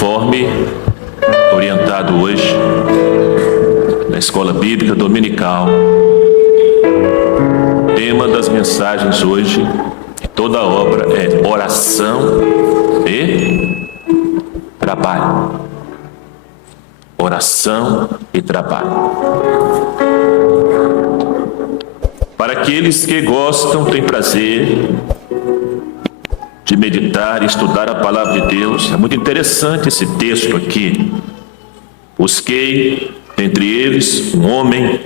conforme orientado hoje na Escola Bíblica Dominical. O tema das mensagens hoje, toda a obra, é oração e trabalho. Oração e trabalho. Para aqueles que gostam, têm prazer de meditar e estudar a palavra de Deus, é muito interessante esse texto aqui. Busquei entre eles um homem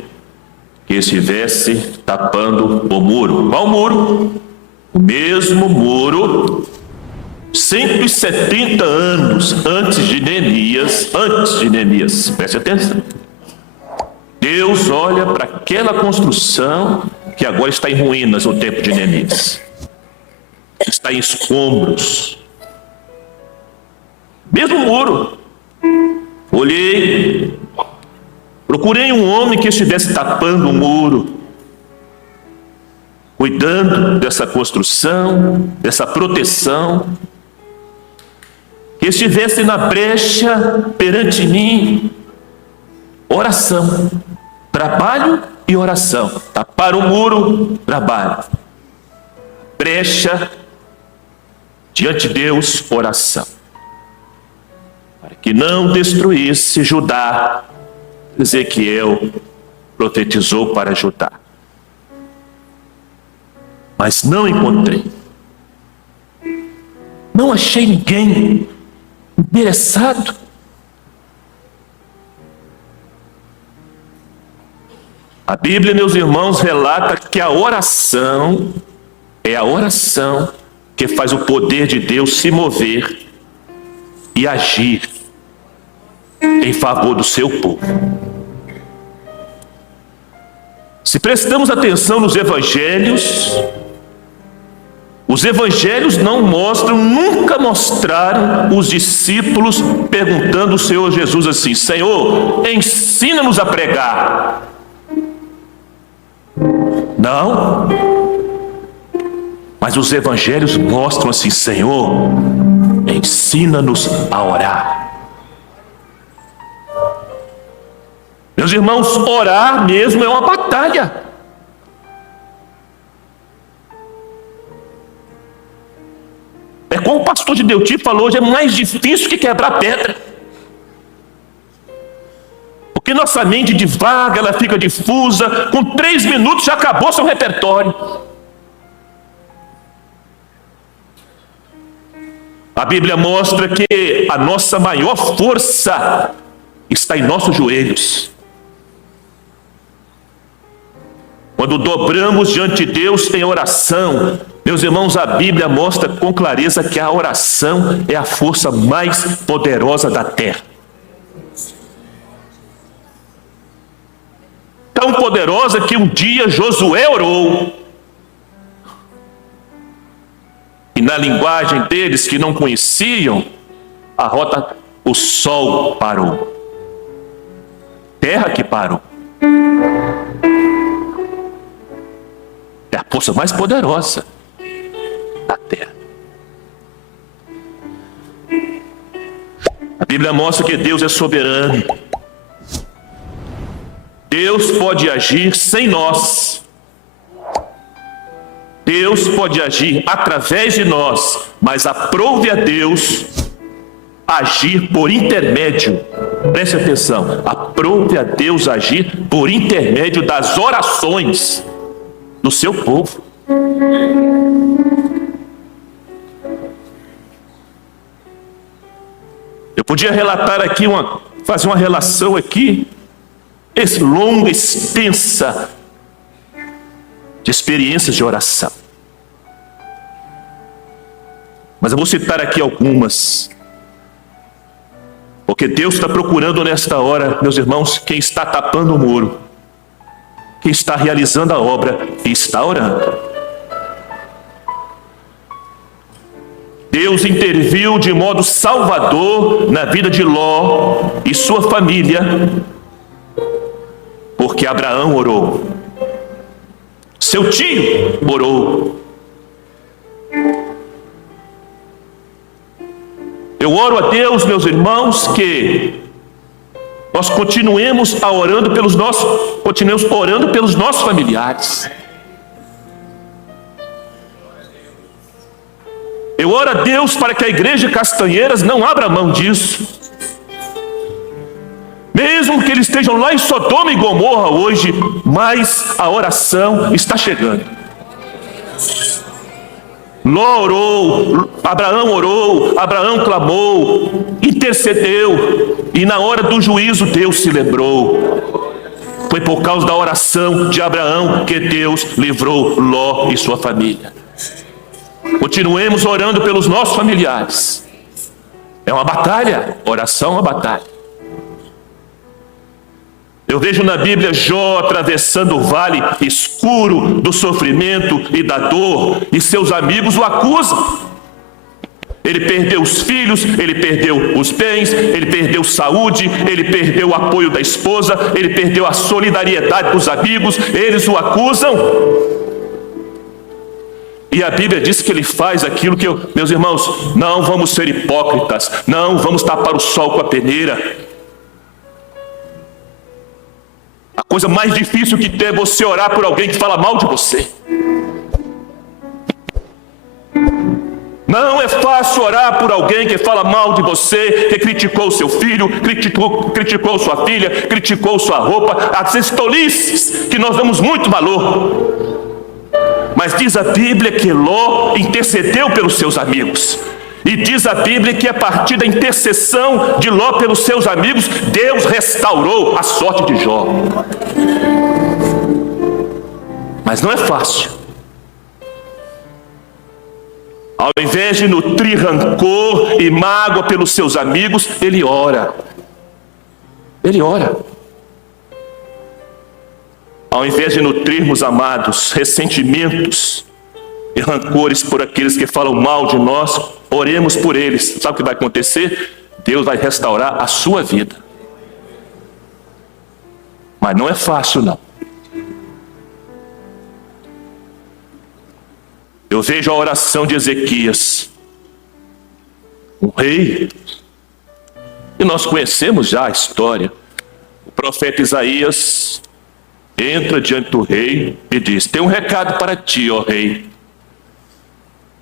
que estivesse tapando o muro. Qual muro? O mesmo muro, 170 anos antes de Neemias, preste atenção. Deus olha para aquela construção que agora está em ruínas no tempo de Neemias. Está em escombros. Mesmo muro. Olhei, procurei um homem que estivesse tapando o muro, cuidando dessa construção, dessa proteção, que estivesse na brecha perante mim. Oração, trabalho e oração. Tapar o muro, trabalho. Brecha diante de Deus, oração. Para que não destruísse Judá, Ezequiel profetizou para Judá. Mas não encontrei. Não achei ninguém interessado. A Bíblia, meus irmãos, relata que a oração é a oração que faz o poder de Deus se mover e agir em favor do seu povo. Se prestamos atenção nos evangelhos, os evangelhos não mostram, nunca mostraram os discípulos perguntando ao Senhor Jesus assim: Senhor, ensina-nos a pregar. Não. Mas os evangelhos mostram assim: Senhor, ensina-nos a orar. Meus irmãos, orar mesmo é uma batalha. É como o pastor de Deuti falou hoje, é mais difícil que quebrar pedra. Porque nossa mente divaga, ela fica difusa, com 3 minutos já acabou seu repertório. A Bíblia mostra que a nossa maior força está em nossos joelhos. Quando dobramos diante de Deus em oração, meus irmãos, a Bíblia mostra com clareza que a oração é a força mais poderosa da terra. Tão poderosa que um dia Josué orou. E na linguagem deles que não conheciam a rota, o sol parou. Terra que parou. É a força mais poderosa da terra. A Bíblia mostra que Deus é soberano. Deus pode agir sem nós. Deus pode agir através de nós, mas aprove a Deus agir por intermédio. Preste atenção, aprove a Deus agir por intermédio das orações do seu povo. Eu podia relatar aqui, fazer uma relação aqui, longa, extensa, de experiências de oração. Mas eu vou citar aqui algumas. Porque Deus está procurando nesta hora, meus irmãos, quem está tapando o muro, quem está realizando a obra e está orando. Deus interviu de modo salvador na vida de Ló e sua família, porque Abraão orou. Seu tio orou. Eu oro a Deus, meus irmãos, que nós continuemos orando pelos nossos familiares. Eu oro a Deus para que a igreja de Castanheiras não abra mão disso. Mesmo que eles estejam lá em Sodoma e Gomorra hoje, mas a oração está chegando. Ló orou, Abraão clamou, intercedeu, e na hora do juízo Deus se lembrou. Foi por causa da oração de Abraão que Deus livrou Ló e sua família. Continuemos orando pelos nossos familiares. É uma batalha, oração é uma batalha. Eu vejo na Bíblia Jó atravessando o vale escuro do sofrimento e da dor, e seus amigos o acusam. Ele perdeu os filhos, ele perdeu os bens, ele perdeu saúde, ele perdeu o apoio da esposa, ele perdeu a solidariedade dos amigos, eles o acusam. E a Bíblia diz que ele faz aquilo que meus irmãos, não vamos ser hipócritas, não vamos tapar o sol com a peneira. A coisa mais difícil que tem é você orar por alguém que fala mal de você. Não é fácil orar por alguém que fala mal de você, que criticou seu filho, criticou sua filha, criticou sua roupa, às vezes tolices, que nós damos muito valor. Mas diz a Bíblia que Ló intercedeu pelos seus amigos. E diz a Bíblia que a partir da intercessão de Ló pelos seus amigos, Deus restaurou a sorte de Jó. Mas não é fácil. Ao invés de nutrir rancor e mágoa pelos seus amigos, ele ora. Ele ora. Ao invés de nutrirmos, amados, ressentimentos e rancores por aqueles que falam mal de nós, oremos por eles. Sabe o que vai acontecer? Deus vai restaurar a sua vida. Mas não é fácil, não. Eu vejo a oração de Ezequias, um rei, e nós conhecemos já a história. O profeta Isaías entra diante do rei e diz: tem um recado para ti, ó rei.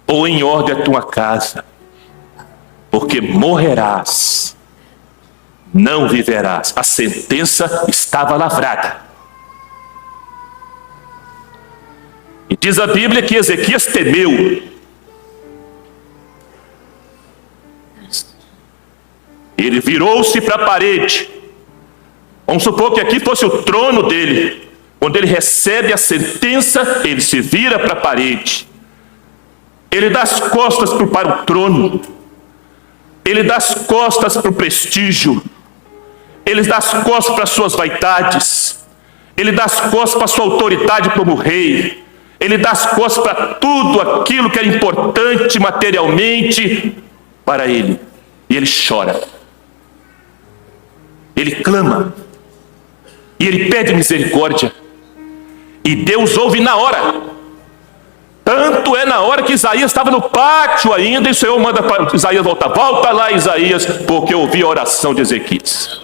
Põe em ordem a tua casa, porque morrerás, não viverás. A sentença estava lavrada. E diz a Bíblia que Ezequias temeu. Ele virou-se para a parede. Vamos supor que aqui fosse o trono dele. Quando ele recebe a sentença, ele se vira para a parede. Ele dá as costas para o trono. Ele dá as costas para o prestígio. Ele dá as costas para as suas vaidades. Ele dá as costas para a sua autoridade como rei. Ele dá as costas para tudo aquilo que era importante materialmente para ele. E ele chora. Ele clama. E ele pede misericórdia. E Deus ouve na hora. Tanto é na hora que Isaías estava no pátio ainda, e o Senhor manda para Isaías voltar. Volta lá, Isaías, porque eu ouvi a oração de Ezequias.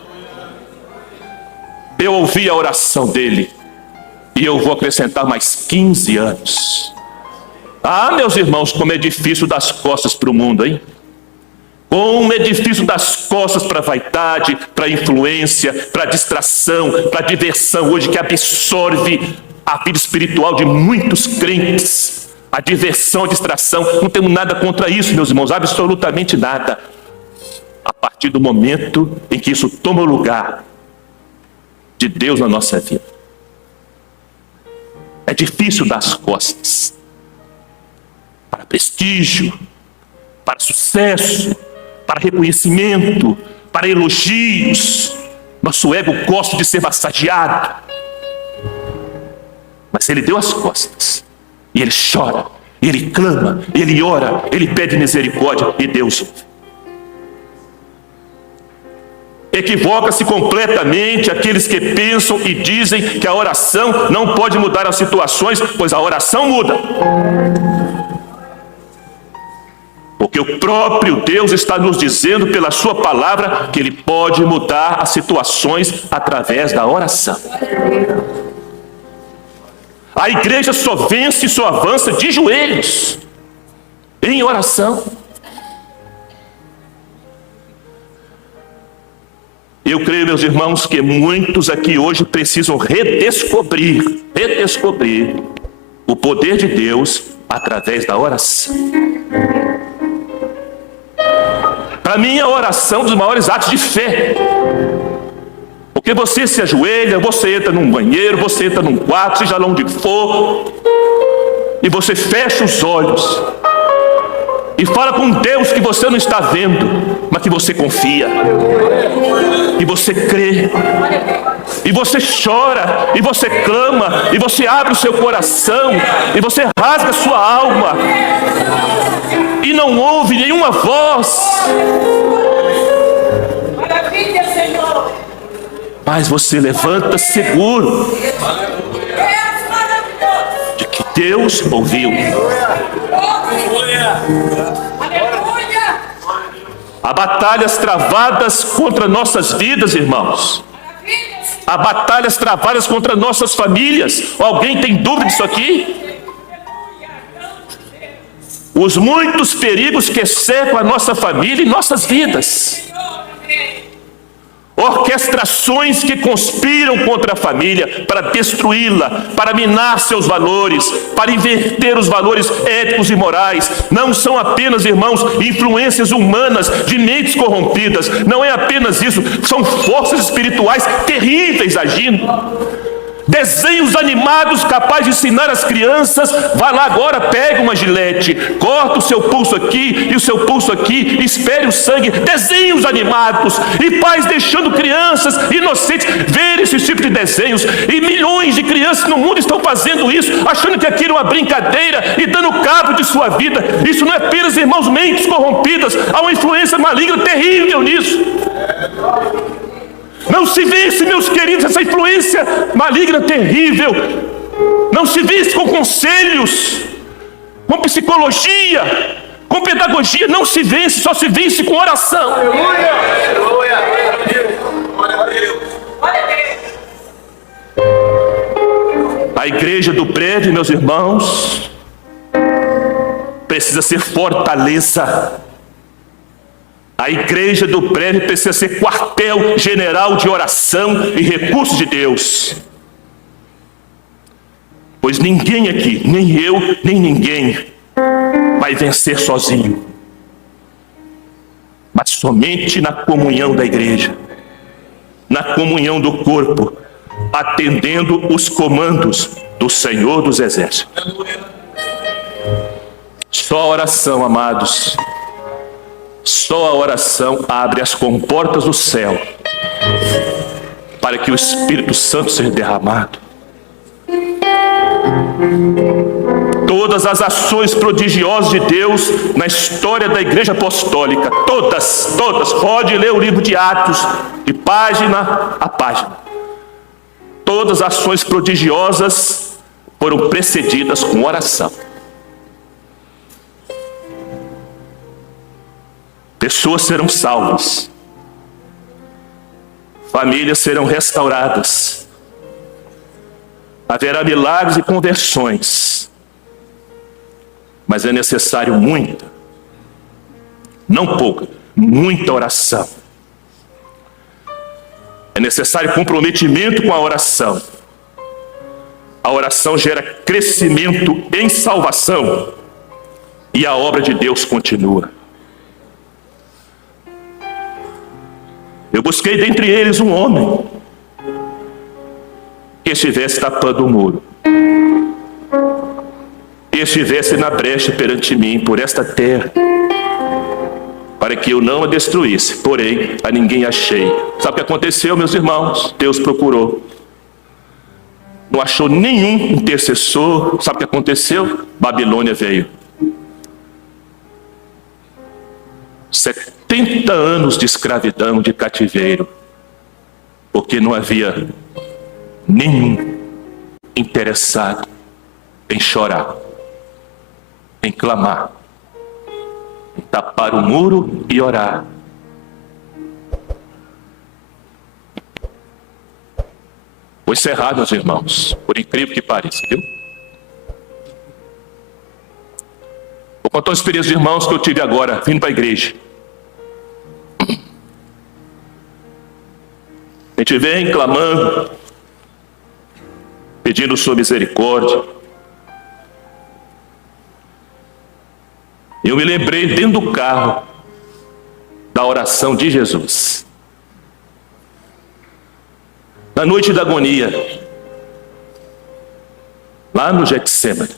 Eu ouvi a oração dele. E eu vou acrescentar mais 15 anos. Ah, meus irmãos, como é difícil dar as costas para o mundo, hein? Como é difícil dar as costas para a vaidade, para a influência, para a distração, para a diversão hoje que absorve a vida espiritual de muitos crentes. A diversão, a distração, não temos nada contra isso, meus irmãos, absolutamente nada. A partir do momento em que isso toma o lugar de Deus na nossa vida. É difícil dar as costas para prestígio, para sucesso, para reconhecimento, para elogios. Nosso ego gosta de ser massageado. Mas ele deu as costas, e ele chora, ele clama, ele ora, ele pede misericórdia, e Deus ouve. Equivoca-se completamente aqueles que pensam e dizem que a oração não pode mudar as situações, pois a oração muda. Porque Porque o próprio Deus está nos dizendo pela sua palavra que Ele pode mudar as situações através da oração. A igreja só vence e só avança de joelhos, em oração. Eu creio, meus irmãos, que muitos aqui hoje precisam redescobrir o poder de Deus através da oração. Para mim, a oração é um dos maiores atos de fé. Porque você se ajoelha, você entra num banheiro, você entra num quarto, seja lá onde for, e você fecha os olhos e fala com Deus que você não está vendo, mas que você confia, e você crê, e você chora, e você clama, e você abre o seu coração, e você rasga a sua alma, e não ouve nenhuma voz, mas você levanta seguro de que Deus ouviu. Há batalhas travadas contra nossas vidas, irmãos. Há batalhas travadas contra nossas famílias. Alguém tem dúvida disso aqui? Os muitos perigos que cercam a nossa família e nossas vidas. Orquestrações que conspiram contra a família para destruí-la, para minar seus valores, para inverter os valores éticos e morais. Não são apenas, irmãos, influências humanas de mentes corrompidas. Não é apenas isso, são forças espirituais terríveis agindo. Desenhos animados capazes de ensinar as crianças: vai lá agora, pega uma gilete, corta o seu pulso aqui e o seu pulso aqui, espere o sangue. Desenhos animados, e pais deixando crianças inocentes ver esse tipo de desenhos, e milhões de crianças no mundo estão fazendo isso, achando que aquilo é uma brincadeira e dando cabo de sua vida. Isso não é apenas, irmãos, mentes corrompidas, há uma influência maligna terrível nisso. Não se vence, meus queridos, essa influência maligna terrível. Não se vence com conselhos, com psicologia, com pedagogia. Não se vence, só se vence com oração. Aleluia! A igreja do prédio, meus irmãos, precisa ser fortaleza. A igreja do prédio precisa ser quartel-general de oração e recursos de Deus. Pois ninguém aqui, nem eu, nem ninguém, vai vencer sozinho. Mas somente na comunhão da igreja, na comunhão do corpo, atendendo os comandos do Senhor dos Exércitos. Só a oração, amados, só a oração abre as comportas do céu para que o Espírito Santo seja derramado. Todas as ações prodigiosas de Deus na história da Igreja Apostólica, todas, pode ler o livro de Atos, de página a página. Todas as ações prodigiosas foram precedidas com oração. Pessoas serão salvas, famílias serão restauradas, haverá milagres e conversões, mas é necessário muita, não pouca, muita oração. É necessário comprometimento com a oração. A oração gera crescimento em salvação e a obra de Deus continua. Eu busquei dentre eles um homem que estivesse tapando o muro, que estivesse na brecha perante mim por esta terra, para que eu não a destruísse, porém a ninguém achei. Sabe o que aconteceu, meus irmãos? Deus procurou, não achou nenhum intercessor. Sabe o que aconteceu? Babilônia veio. 70 anos de escravidão, de cativeiro, porque não havia nenhum interessado em chorar, em clamar, tapar o muro e orar. Vou encerrar, meus irmãos, por incrível que pareça, viu? Vou contar uma experiência de irmãos que eu tive agora, vindo para a igreja. A gente vem clamando, pedindo sua misericórdia. Eu me lembrei dentro do carro da oração de Jesus. Na noite da agonia, lá no Getsemane.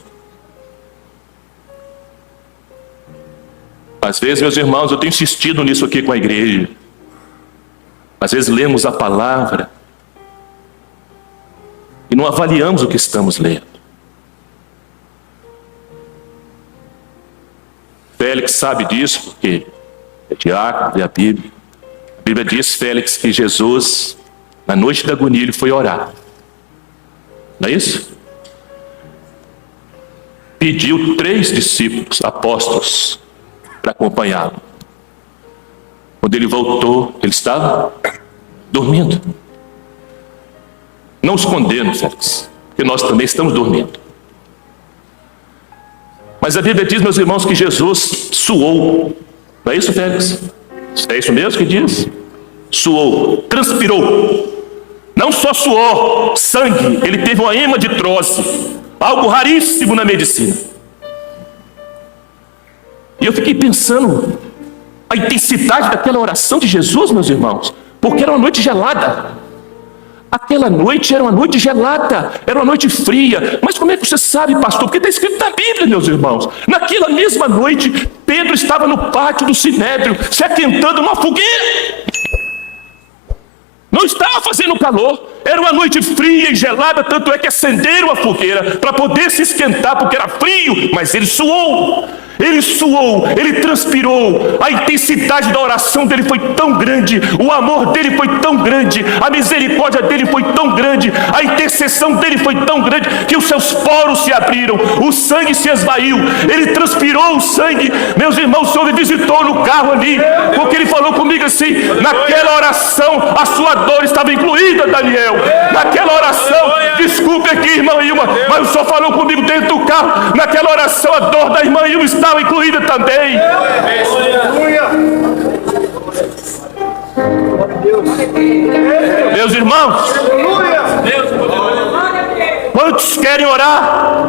Às vezes, meus irmãos, eu tenho insistido nisso aqui com a igreja. Às vezes lemos a palavra e não avaliamos o que estamos lendo. Félix sabe disso porque é diácono, lê a Bíblia. A Bíblia diz, Félix, que Jesus, na noite da agonia, ele foi orar. Não é isso? Pediu 3 discípulos, apóstolos, para acompanhá-lo. Quando ele voltou, ele estava dormindo. Não escondendo, Félix, porque nós também estamos dormindo. Mas a Bíblia diz, meus irmãos, que Jesus suou. Não é isso, Félix? É isso mesmo que diz? Suou, transpirou. Não só suou, sangue. Ele teve uma hemoditrose, algo raríssimo na medicina. E eu fiquei pensando a intensidade daquela oração de Jesus, meus irmãos, porque era uma noite gelada. Aquela noite era uma noite gelada, era uma noite fria. Mas como é que você sabe, pastor? Porque está escrito na Bíblia, meus irmãos. Naquela mesma noite, Pedro estava no pátio do Sinédrio, se aquentando numa fogueira. Não estava fazendo calor, era uma noite fria e gelada, tanto é que acenderam a fogueira para poder se esquentar, porque era frio, mas ele suou. Ele suou, ele transpirou, a intensidade da oração dele foi tão grande, o amor dele foi tão grande, a misericórdia dele foi tão grande, a intercessão dele foi tão grande, que os seus poros se abriram, o sangue se esvaiu, ele transpirou o sangue. Meus irmãos, o Senhor me visitou no carro ali, porque ele falou comigo assim, naquela oração, a sua dor estava incluída, Daniel, naquela oração, desculpe aqui, irmã Ilma, mas o Senhor falou comigo dentro do carro, naquela oração, a dor da irmã Ilma estava incluída também. Meus irmãos, quantos querem orar?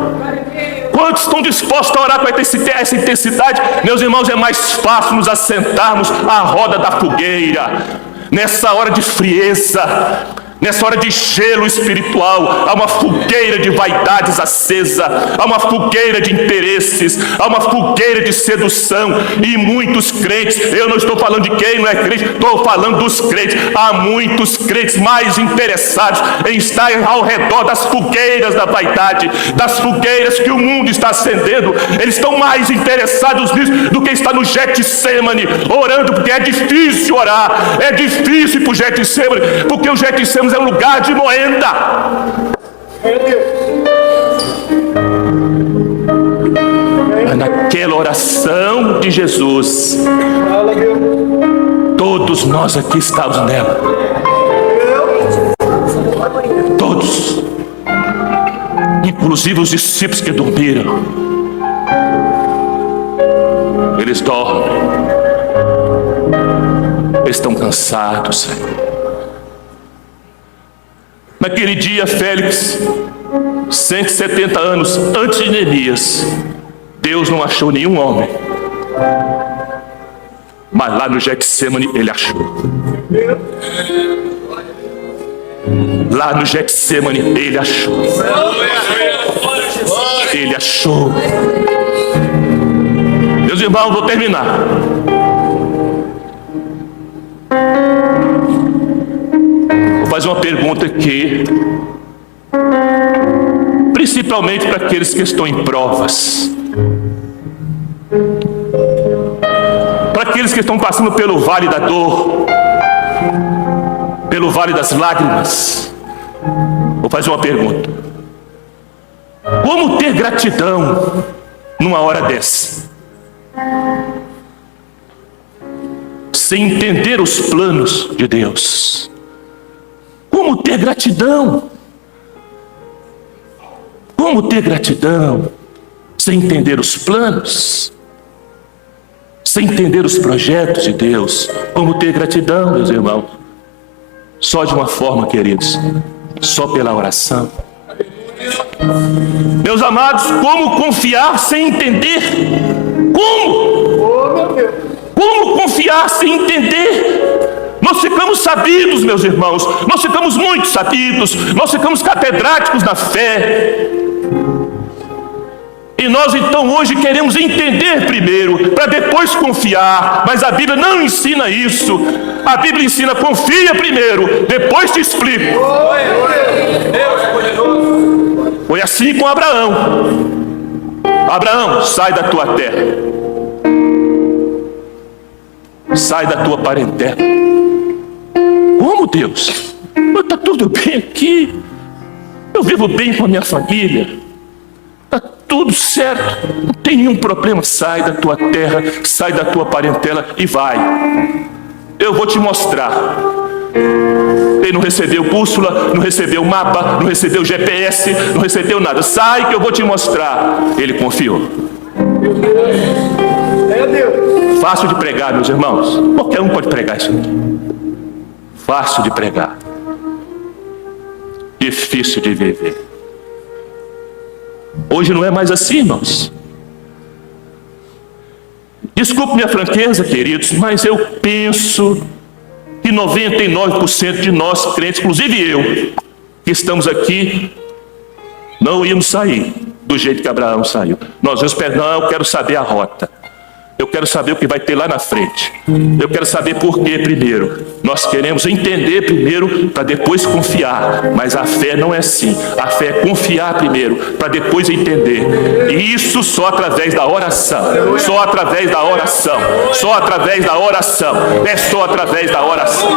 Quantos estão dispostos a orar com essa intensidade? Meus irmãos, é mais fácil nos assentarmos à roda da fogueira nessa hora de frieza, nessa hora de gelo espiritual. Há uma fogueira de vaidades acesa, há uma fogueira de interesses, há uma fogueira de sedução, e muitos crentes, eu não estou falando de quem não é crente, estou falando dos crentes, há muitos crentes mais interessados em estar ao redor das fogueiras da vaidade, das fogueiras que o mundo está acendendo. Eles estão mais interessados nisso do que estar no Getsemane orando, porque é difícil orar, é difícil ir para o Getsemane, porque o Getsemane é um lugar de moenda. Mas naquela oração de Jesus, todos nós aqui estávamos nela. Todos, inclusive os discípulos que dormiram. Eles dormem, eles estão cansados. Naquele dia, Félix, 170 anos antes de Neemias, Deus não achou nenhum homem, mas lá no Getsemane ele achou. Lá no Getsemane ele achou. Ele achou. Meus irmãos, vou terminar. Vou fazer uma pergunta aqui, principalmente para aqueles que estão em provas, para aqueles que estão passando pelo vale da dor, pelo vale das lágrimas. Vou fazer uma pergunta: como ter gratidão numa hora dessa? sem entender os planos de Deus. Como ter gratidão? Como ter gratidão sem entender os planos? Sem entender os projetos de Deus? Como ter gratidão, meus irmãos? Só de uma forma, queridos, só pela oração. Meus amados, como confiar sem entender? Como confiar sem entender? Nós ficamos sabidos, meus irmãos, nós ficamos muito sabidos, nós ficamos catedráticos na fé. E nós então hoje queremos entender primeiro, para depois confiar, mas a Bíblia não ensina isso. A Bíblia ensina, confia primeiro, depois te explico. Foi assim com Abraão. Abraão, sai da tua terra, sai da tua parentela. Como, Deus? Está tudo bem aqui, eu vivo bem com a minha família, está tudo certo, não tem nenhum problema. Sai da tua terra, sai da tua parentela e vai. Eu vou te mostrar. Ele não recebeu bússola, não recebeu mapa, não recebeu GPS, não recebeu nada. Sai que eu vou te mostrar. Ele confiou. Fácil de pregar, meus irmãos. Qualquer um pode pregar isso aqui. Fácil de pregar. Difícil de viver. Hoje não é mais assim, irmãos. Desculpe minha franqueza, queridos, mas eu penso que 99% de nós crentes, inclusive eu, que estamos aqui, não íamos sair do jeito que Abraão saiu. Nós vamos pensar, não, eu quero saber a rota. Eu quero saber o que vai ter lá na frente. Eu quero saber por quê primeiro. Nós queremos entender primeiro para depois confiar. Mas a fé não é assim. A fé é confiar primeiro para depois entender. E isso só através da oração. Só através da oração. Só através da oração. É só através da oração.